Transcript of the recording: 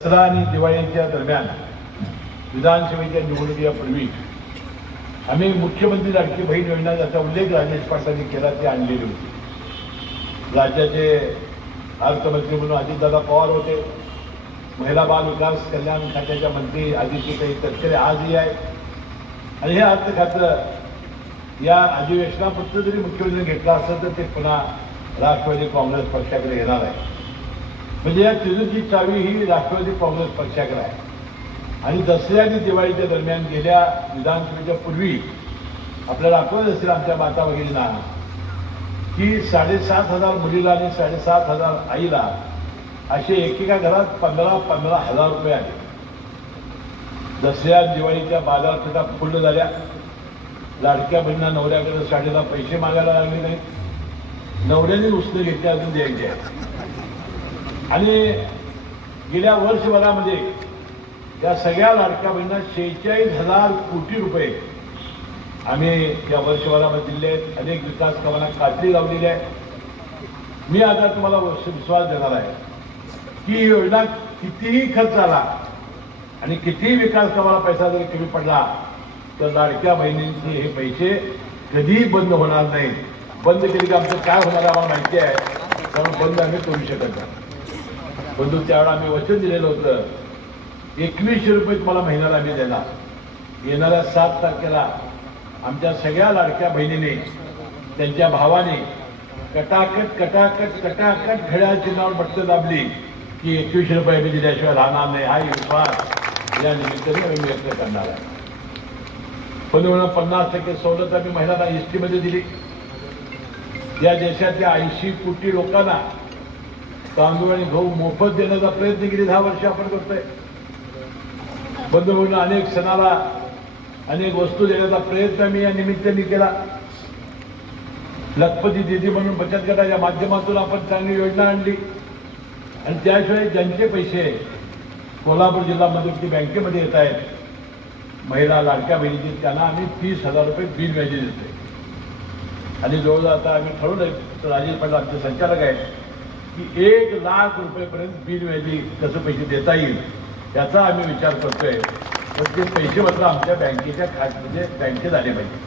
दसरा आणि दिवाळीच्या दरम्यान विधानसभेच्या निवडणुकीपूर्वी आम्ही मुख्यमंत्री लाडकी बहीण योजना ज्याचा उल्लेख राजेश पाटलांनी केला ती आणलेली होती। राज्याचे अर्थमंत्री म्हणून अजितदादा पवार होते, महिला बाल विकास कल्याण खात्याच्या मंत्री आदित्यताई तटकरे आजही आहे आणि हे अर्थ खातं या अधिवेशनापुरतं जरी मुख्यमंत्र्यांनी घेतलं असतं तर ते पुन्हा राष्ट्रवादी काँग्रेस पक्षाकडे येणार आहे। म्हणजे या तिजोरीची चावी ही राष्ट्रवादी काँग्रेस पक्षाकडे आहे। आणि दसऱ्या आणि दिवाळीच्या दरम्यान गेल्या विधानसभेच्या पूर्वी आपल्याला आठवत असेल आमच्या माता भगिनींना की 7,500 मुलीला आणि 7,500 आईला असे एकेका घरात 15,000 रुपये आले। दसऱ्या दिवाळीच्या बाजारपेठा फुल्ल झाल्या। लाडक्या बहिणींना नवऱ्याकडे साडीला पैसे मागायला लागले नाहीत, नवऱ्याने उसने घेतले अजून द्यायचे आहे। आणि गेल्या वर्षभरामध्ये या सगळ्या लाडक्या बहिणींना 46,000 कोटी रुपये आम्ही या वर्षभरामध्ये दिले आहेत। अनेक विकास कामांना कात्री लावलेली आहे। मी आता तुम्हाला विश्वास देणार आहे की ही योजना कितीही खर्च आला आणि कितीही विकास कामाला पैसा जरी कमी पडला तर लाडक्या बहिणींचे हे पैसे कधीही बंद होणार नाहीत। बंद केले की आमचं काय होणार आम्हाला माहिती आहे, कारण बंद आम्ही करू शकत नाही। परंतु त्यावेळेला आम्ही वचन दिलेलं होतं 2100 रुपये तुम्हाला महिन्याला आम्ही देणार। येणाऱ्या 7 तारखेला आमच्या सगळ्या लाडक्या बहिणीने त्यांच्या भावाने कटाकट कटाकट कटाकट घड्याळ चिन्हावर बटणं दाबली की 2100 रुपये आम्ही दिल्याशिवाय राहणार नाही, हा विश्वास या निमित्ताने आम्ही व्यक्त करणार आहे। पण 50% सवलत आम्ही महिलांना एसटी मध्ये दिली। या देशातल्या 80 कोटी लोकांना तांदूळ आणि गहू मोफत देण्याचा प्रयत्न गेली 10 वर्ष आपण करतोय। बंधूंना अनेक सणाला अनेक वस्तू देण्याचा प्रयत्न आम्ही या निमित्ताने केला। लखपती दिदी म्हणून बचत गटाच्या माध्यमातून आपण चांगली योजना आणली आणि त्याशिवाय ज्यांचे पैसे कोल्हापूर जिल्हा मध्यवर्ती बँकेमध्ये येत आहेत महिला लाडक्या बहिणीचे त्यांना आम्ही 30,000 रुपये बिनव्याजी देतोय। आणि जवळजवळ आता आम्ही ठरवलंय, राजेश पाटील आमचे संचालक आहेत की 1 लाख रुपयेपर्यंत बिनव्याजी कसं पैसे देता येईल याचा आम्ही विचार करतोय। तर ते पैसे मात्र आमच्या बँकेच्या खात्यामध्ये बँकेत आले पाहिजे।